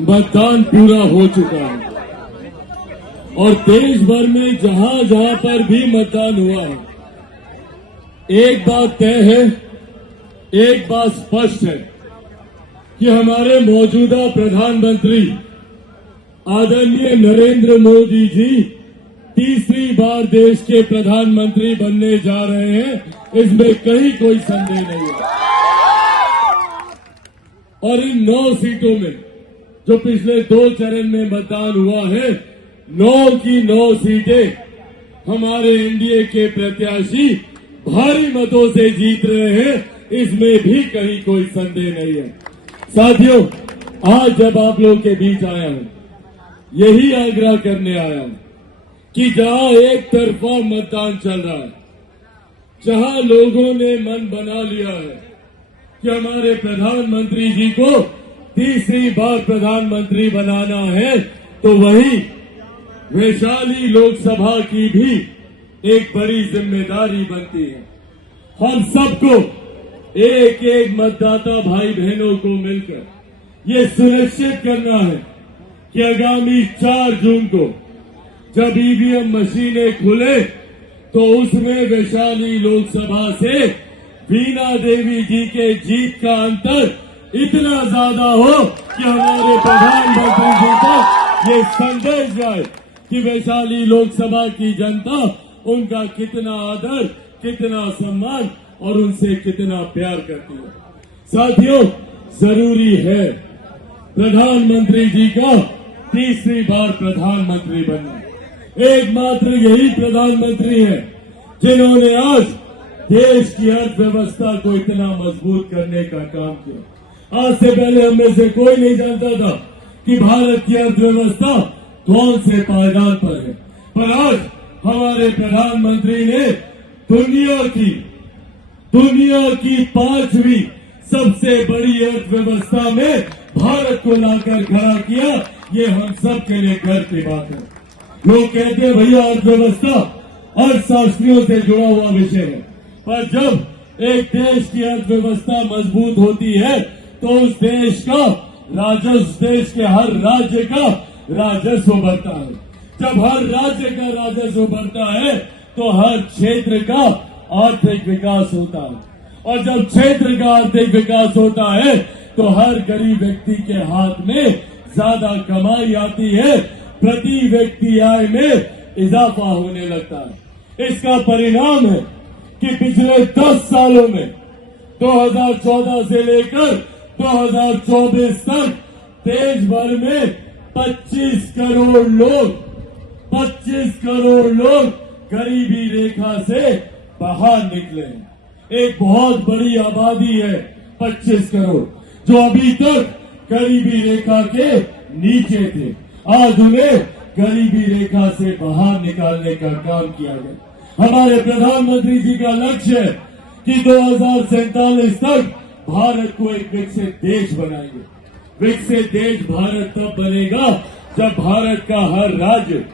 मतदान पूरा हो चुका है और देश भर में जहां जहां पर भी मतदान हुआ है, एक बात तय है, एक बात स्पष्ट है कि हमारे मौजूदा प्रधानमंत्री आदरणीय नरेंद्र मोदी जी तीसरी बार देश के प्रधानमंत्री बनने जा रहे हैं, इसमें कहीं कोई संदेह नहीं है। और इन 9 सीटों में जो पिछले 2 चरण में मतदान हुआ है, 9 की 9 सीटें हमारे एनडीए के प्रत्याशी भारी मतों से जीत रहे हैं, इसमें भी कहीं कोई संदेह नहीं है। साथियों, आज जब आप लोग के बीच आया हूं, यही आग्रह करने आया हूं कि जहां एक तरफा मतदान चल रहा है, जहां लोगों ने मन बना लिया है कि हमारे प्रधानमंत्री जी को तीसरी बार प्रधानमंत्री बनाना है, तो वहीं वैशाली लोकसभा की भी एक बड़ी जिम्मेदारी बनती है। हम सबको एक एक मतदाता भाई बहनों को मिलकर ये सुनिश्चित करना है कि आगामी 4 जून को जब ईवीएम मशीनें खुले तो उसमें वैशाली लोकसभा से वीणा देवी जी के जीत का अंतर इतना ज्यादा हो कि हमारे प्रधानमंत्री जी को ये संदेश जाए कि वैशाली लोकसभा की जनता उनका कितना आदर, कितना सम्मान और उनसे कितना प्यार करती है। साथियों, जरूरी है प्रधानमंत्री जी का तीसरी बार प्रधानमंत्री बनना। एकमात्र यही प्रधानमंत्री है जिन्होंने आज देश की अर्थव्यवस्था को इतना मजबूत करने का काम किया। आज से पहले हम में से कोई नहीं जानता था कि भारत की अर्थव्यवस्था कौन से पायदान पर है, पर आज हमारे प्रधानमंत्री ने दुनिया की 5वीं सबसे बड़ी अर्थव्यवस्था में भारत को लाकर खड़ा किया। ये हम सब के लिए गर्व की बात है। लोग कहते हैं भैया अर्थव्यवस्था अर्थशास्त्रियों से जुड़ा हुआ विषय है, पर जब एक देश की अर्थव्यवस्था मजबूत होती है तो उस देश का राजस्व, देश के हर राज्य का राजस्व बढ़ता है। जब हर राज्य का राजस्व बढ़ता है तो हर क्षेत्र का आर्थिक विकास होता है, और जब क्षेत्र का आर्थिक विकास होता है तो हर गरीब व्यक्ति के हाथ में ज्यादा कमाई आती है, प्रति व्यक्ति आय में इजाफा होने लगता है। इसका परिणाम है कि पिछले 10 सालों में 2014 से लेकर 2024 तक देश भर में 25 करोड़ लोग गरीबी रेखा से बाहर निकले। एक बहुत बड़ी आबादी है 25 करोड़ जो अभी तक गरीबी रेखा के नीचे थे, आज उन्हें गरीबी रेखा से बाहर निकालने का काम किया गया। हमारे प्रधानमंत्री जी का लक्ष्य है कि 2047 तक भारत को एक विकसित देश बनाएंगे। विकसित देश भारत तब बनेगा जब भारत का हर राज्य,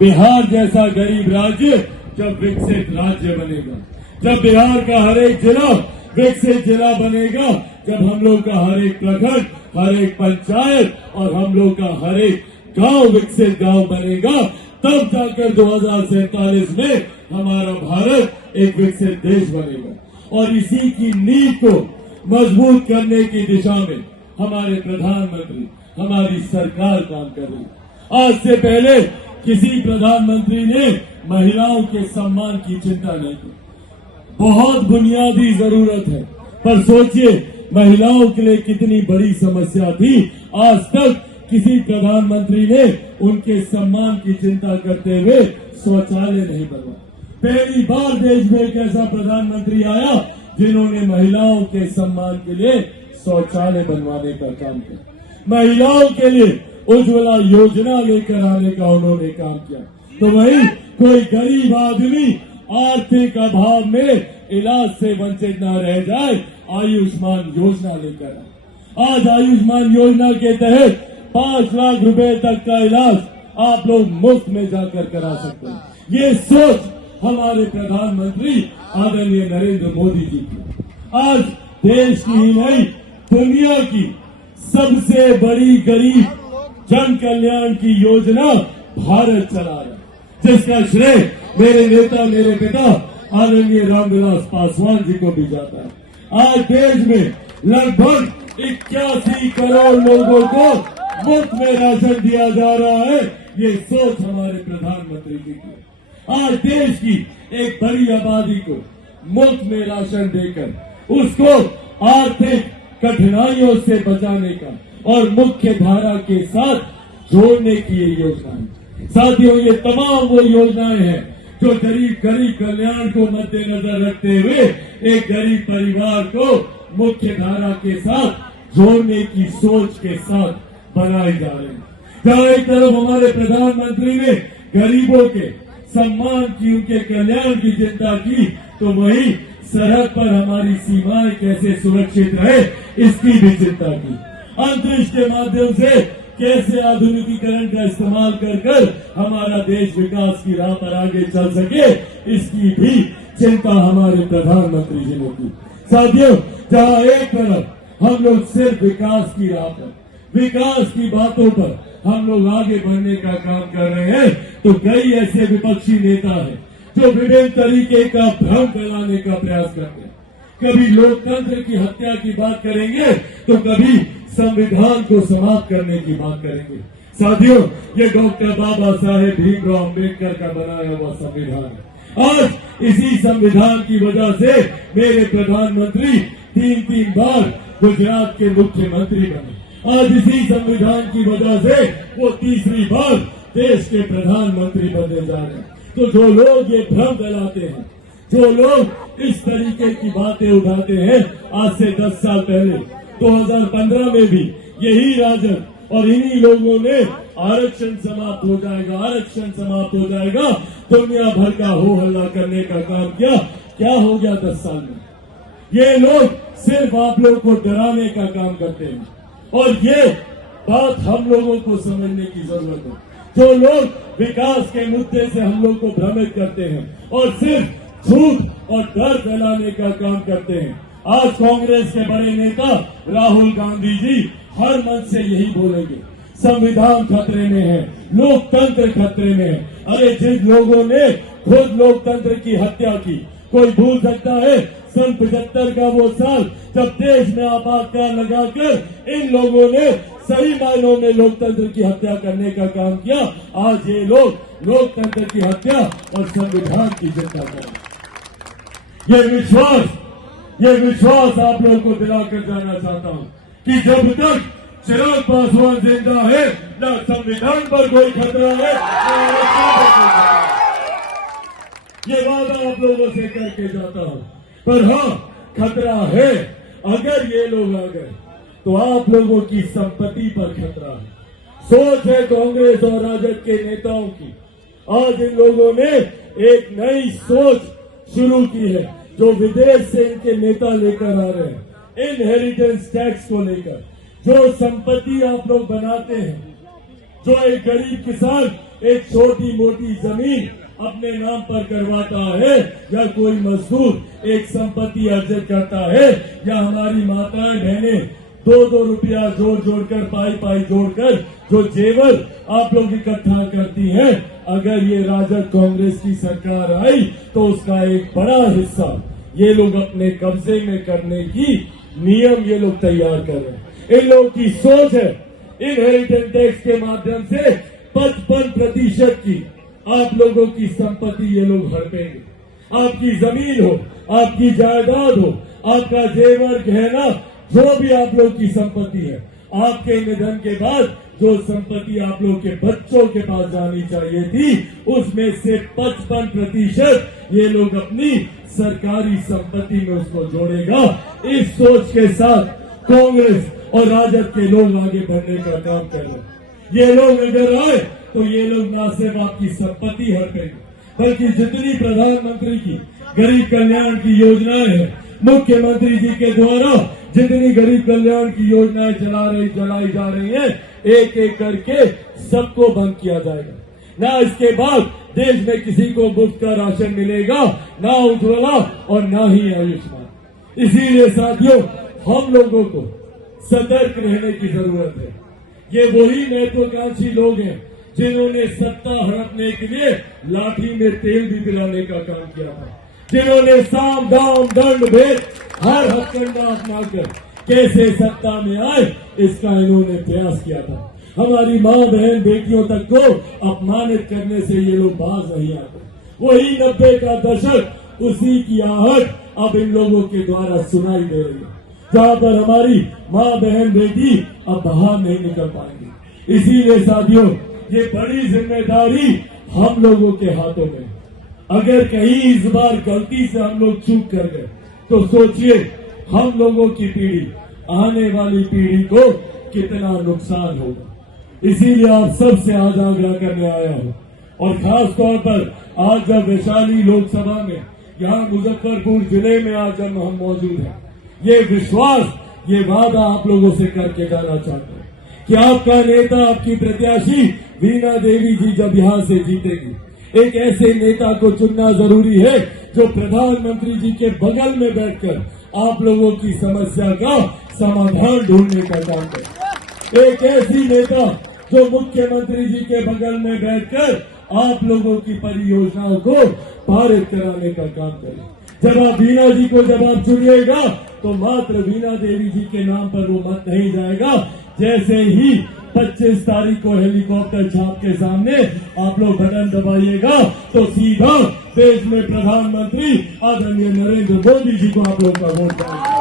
बिहार जैसा गरीब राज्य जब विकसित राज्य बनेगा, जब बिहार का हर एक जिला विकसित जिला बनेगा, जब हम लोग का हर एक प्रखंड, हर एक पंचायत और हम लोग का हर एक गांव विकसित गांव बनेगा, तब जाकर 2047 में हमारा भारत एक विकसित देश बनेगा। और इसी की नींव को मजबूत करने की दिशा में हमारे प्रधानमंत्री, हमारी सरकार काम कर रही है। आज से पहले किसी प्रधानमंत्री ने महिलाओं के सम्मान की चिंता नहीं की। बहुत बुनियादी जरूरत है, पर सोचिए महिलाओं के लिए कितनी बड़ी समस्या थी। आज तक किसी प्रधानमंत्री ने उनके सम्मान की चिंता करते हुए शौचालय नहीं बनवाया। पहली बार देश में एक ऐसा प्रधानमंत्री आया जिन्होंने महिलाओं के सम्मान के लिए शौचालय बनवाने का काम किया। महिलाओं के लिए उज्ज्वला योजना लेकर आने का उन्होंने काम किया। तो वही कोई गरीब आदमी आर्थिक अभाव में इलाज से वंचित न रह जाए, आयुष्मान योजना लेकर आए। आज आयुष्मान योजना के तहत 5 लाख रुपए तक का इलाज आप लोग मुफ्त में जाकर करा सकते हैं। ये सोच हमारे प्रधानमंत्री आदरणीय नरेंद्र मोदी जी की। आज देश की ही नहीं दुनिया की सबसे बड़ी गरीब जन कल्याण की योजना भारत चलाया, जिसका श्रेय मेरे नेता, मेरे पिता आदरणीय रामविलास पासवान जी को भी जाता है। आज देश में लगभग 81 करोड़ लोगों को मुफ्त में राशन दिया जा रहा है। ये सोच हमारे प्रधानमंत्री जी की। आज देश की एक बड़ी आबादी को मुफ्त में राशन देकर उसको आर्थिक कठिनाइयों से बचाने का और मुख्य धारा के साथ जोड़ने की ये योजना है। साथियों, ये तमाम वो योजनाएं हैं जो गरीब कल्याण को मद्देनजर रखते हुए एक गरीब परिवार को मुख्य धारा के साथ जोड़ने की सोच के साथ बनाई जा रही है। जहां एक तरफ हमारे प्रधानमंत्री ने गरीबों के सम्मान की, उनके कल्याण की चिंता की, तो वहीं सरहद पर हमारी सीमाएं कैसे सुरक्षित रहे इसकी भी चिंता की। अंतरिक्ष के माध्यम से कैसे आधुनिकीकरण का इस्तेमाल कर हमारा देश विकास की राह पर आगे चल सके, इसकी भी चिंता हमारे प्रधानमंत्री जी ने की। साथियों, जहां एक तरफ हम लोग सिर्फ विकास की राह पर, विकास की बातों पर हम लोग आगे बढ़ने का काम कर रहे हैं, तो कई ऐसे विपक्षी नेता हैं जो विभिन्न तरीके का भ्रम फैलाने का प्रयास करते हैं। कभी लोकतंत्र की हत्या की बात करेंगे तो कभी संविधान को समाप्त करने की बात करेंगे। साथियों, ये डॉक्टर बाबा साहेब भीमराव अम्बेडकर का बनाया हुआ संविधान है। आज इसी संविधान की वजह से मेरे प्रधानमंत्री 3 बार गुजरात के मुख्यमंत्री बने। आज इसी संविधान की वजह से वो 3री बार देश के प्रधानमंत्री बनने जा रहे हैं। तो जो लोग ये भ्रम फैलाते हैं, जो लोग इस तरीके की बातें उठाते हैं, आज से 10 साल पहले 2015 में भी यही राजद और इन्हीं लोगों ने आरक्षण समाप्त हो जाएगा, आरक्षण समाप्त हो जाएगा, दुनिया भर का हो हल्ला करने का काम किया। क्या हो गया 10 साल में? ये लोग सिर्फ आप लोगों को डराने का काम करते हैं और ये बात हम लोगों को समझने की जरूरत है। जो लोग विकास के मुद्दे से हम लोग को भ्रमित करते हैं और सिर्फ झूठ और डर फैलाने का काम करते हैं। आज कांग्रेस के बड़े नेता राहुल गांधी जी हर मंच से यही बोलेंगे, संविधान खतरे में है, लोकतंत्र खतरे में है। अरे जिन लोगों ने खुद लोकतंत्र की हत्या की, कोई भूल सकता है सन 75 का वो साल जब देश में आपातकाल लगाकर इन लोगों ने सही मायनों में लोकतंत्र की हत्या करने का काम किया। आज ये लोग लोकतंत्र की हत्या और संविधान की चिंता करें। ये विश्वास आप लोगों को दिलाकर जाना चाहता हूं कि जब तक चिराग पासवान जिंदा है, न संविधान पर कोई खतरा है, ये वादा आप लोगों से करके जाता हूं। पर हाँ, खतरा है। अगर ये लोग आ गए तो आप लोगों की संपत्ति पर खतरा है। सोच है कांग्रेस और राजद के नेताओं की। आज इन लोगों ने एक नई सोच शुरू की है जो विदेश से इनके नेता लेकर आ रहे हैं। इनहेरिटेंस टैक्स को लेकर जो संपत्ति आप लोग बनाते हैं, जो एक गरीब किसान एक छोटी मोटी जमीन अपने नाम पर करवाता है, या कोई मजदूर एक संपत्ति अर्जित करता है, या हमारी माताएं बहनें 2-2 रुपया जोड़कर पाई जोड़कर जो जेवर आप लोग इकट्ठा करती हैं, अगर ये राजद कांग्रेस की सरकार आई तो उसका एक बड़ा हिस्सा ये लोग अपने कब्जे में करने की नियम ये लोग तैयार कर रहे हैं। इन लोगों की सोच है इनहेरिटेंस टैक्स के माध्यम से 55% की आप लोगों की संपत्ति ये लोग हड़पेंगे। आपकी जमीन हो, आपकी जायदाद हो, आपका जेवर गहना, जो भी आप लोग की संपत्ति है, आपके निधन के बाद जो संपत्ति आप लोग के बच्चों के पास जानी चाहिए थी, उसमें से 55% ये लोग अपनी सरकारी संपत्ति में उसको जोड़ेगा। इस सोच के साथ कांग्रेस और राजद के लोग आगे बढ़ने का काम कर रहे हैं। ये लोग अगर आए तो ये लोग न सिर्फ आपकी संपत्ति हड़पेंगे, बल्कि जितनी प्रधानमंत्री की गरीब कल्याण की योजनाएं हैं, मुख्यमंत्री जी के द्वारा जितनी गरीब कल्याण की योजनाएं चलाई जा रही हैं, एक एक करके सबको बंद किया जाएगा। ना इसके बाद देश में किसी को मुफ्त का राशन मिलेगा, ना उज्ज्वला और ना ही आयुष्मान। इसीलिए साथियों, हम लोगों को सतर्क रहने की जरूरत है। ये वही महत्वाकांक्षी लोग हैं जिन्होंने सत्ता हड़पने के लिए लाठी में तेल भी पिलाने का काम किया था, जिन्होंने साम दाम दंड भेद हर हथकंडा अपनाकर कैसे सत्ता में आए इसका इन्होंने प्रयास किया था। हमारी माँ बहन बेटियों तक को अपमानित करने से ये लोग बाज नहीं आते। वही 90 का दशक, उसी की आहट अब इन लोगों के द्वारा सुनाई दे रही है, जहाँ पर हमारी माँ बहन बेटी अब बाहर नहीं निकल पाएंगी। इसीलिए साथियों, ये बड़ी जिम्मेदारी हम लोगों के हाथों में। अगर कहीं इस बार गलती से हम लोग चूक कर गए तो सोचिए हम लोगों की पीढ़ी, आने वाली पीढ़ी को कितना नुकसान होगा। इसीलिए आप सबसे आज आग्रह करने आया हूं, और खास तौर पर आज जब वैशाली लोकसभा में, यहाँ मुजफ्फरपुर जिले में आज जब हम मौजूद हैं, ये विश्वास, ये वादा आप लोगों से करके जाना चाहते हैं कि आपका नेता, आपकी प्रत्याशी वीणा देवी जी जब यहाँ से जीतेगी, एक ऐसे नेता को चुनना जरूरी है जो प्रधानमंत्री जी के बगल में बैठकर आप लोगों की समस्या का समाधान ढूंढने का काम करे। एक ऐसी नेता जो मुख्यमंत्री जी के बगल में बैठकर आप लोगों की परियोजनाओं को पारित कराने का काम करे। जब आप वीणा जी को जब आप चुनिएगा तो मात्र वीणा देवी जी के नाम पर वो मत नहीं जाएगा। जैसे ही 25 तारीख को हेलीकॉप्टर छाप के सामने आप लोग बटन दबाइएगा तो सीधा देश में प्रधानमंत्री आदरणीय नरेंद्र मोदी जी को आप लोग का वोट डालेंगे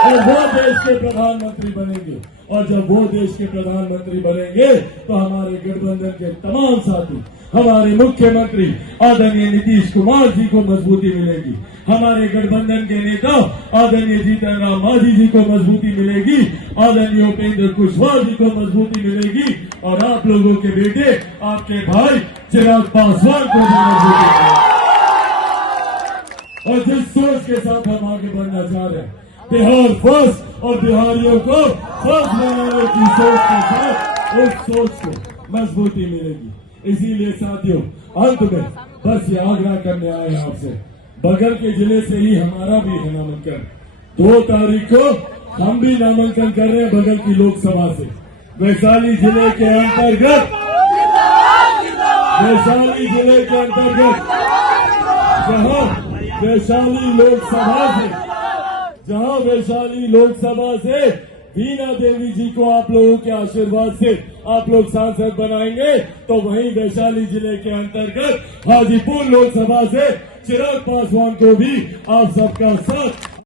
और वो देश के प्रधानमंत्री बनेंगे। और जब वो देश के प्रधानमंत्री बनेंगे तो हमारे गठबंधन के तमाम साथी, हमारे मुख्यमंत्री आदरणीय नीतीश कुमार जी को मजबूती मिलेगी, हमारे गठबंधन के नेता आदरणीय जीतन राम मांझी जी को मजबूती मिलेगी, आदरणीय उपेंद्र कुशवाहा जी को मजबूती मिलेगी, और आप लोगों के बेटे, आपके भाई चिराग पासवान को भी मजबूती मिलेगी। और जिस सोच के साथ हम आगे बढ़ना चाह रहे हैं, बिहार फर्स्ट और बिहारियों को फर्स्ट बनाने की सोच के साथ, उस सोच को मजबूती मिलेगी। इसीलिए साथियों, अंत में बस ये आग्रह करने आए हैं आपसे, बगल के जिले से ही हमारा भी है नामांकन। 2 तारीख को हम भी नामांकन कर रहे हैं बगल की लोकसभा से, वैशाली जिले के अंतर्गत, वैशाली जिले के अंतर्गत जहां वैशाली लोकसभा से वीणा देवी जी को आप लोगों के आशीर्वाद से आप लोग सांसद बनाएंगे, तो वहीं वैशाली जिले के अंतर्गत हाजीपुर लोकसभा से चिराग पासवान को भी आप सबका साथ